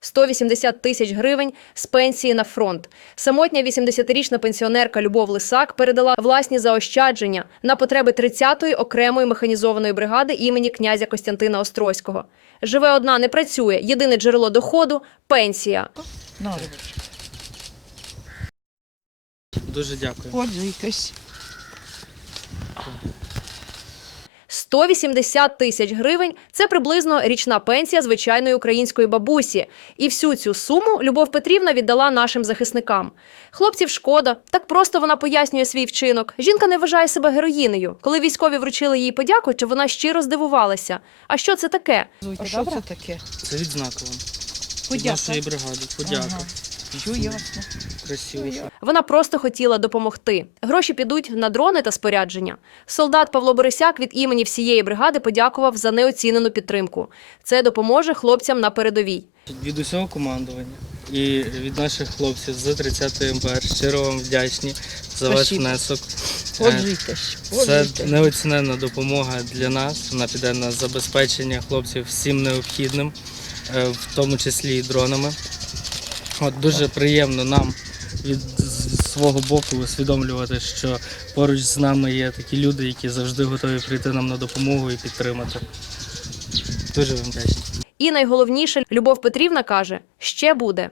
180 тисяч гривень з пенсії на фронт. Самотня 80-річна пенсіонерка Любов Лисак передала власні заощадження на потреби 30-ї окремої механізованої бригади імені князя Костянтина Острозького. Живе одна, не працює. Єдине джерело доходу пенсія. Ну, Дуже дякую. пользуйтесь. 180 тисяч гривень це приблизно річна пенсія звичайної української бабусі. І всю цю суму Любов Петрівна віддала нашим захисникам. Хлопців шкода, так просто вона пояснює свій вчинок. Жінка не вважає себе героїнею. Коли військові вручили їй подяку, то вона щиро здивувалася. А що це таке? А що це таке? Це відзнака вам. Від нашої бригади. Подяка. Ага. Що ясно. Красиво. Вона просто хотіла допомогти. Гроші підуть на дрони та спорядження. Солдат Павло Борисяк від імені всієї бригади подякував за неоцінену підтримку. Це допоможе хлопцям на передовій. Від усього командування і від наших хлопців з 30-ї МБР щиро вам вдячні за ваш Спасибо. внесок. Е, Пользуйтесь. Це неоціненна допомога для нас. Вона піде на забезпечення хлопців всім необхідним, е, в тому числі і дронами. От дуже приємно нам від свого боку усвідомлювати, що поруч з нами є такі люди, які завжди готові прийти нам на допомогу і підтримати. Дуже вам вдячний. І найголовніше, Любов Петрівна каже: ще буде.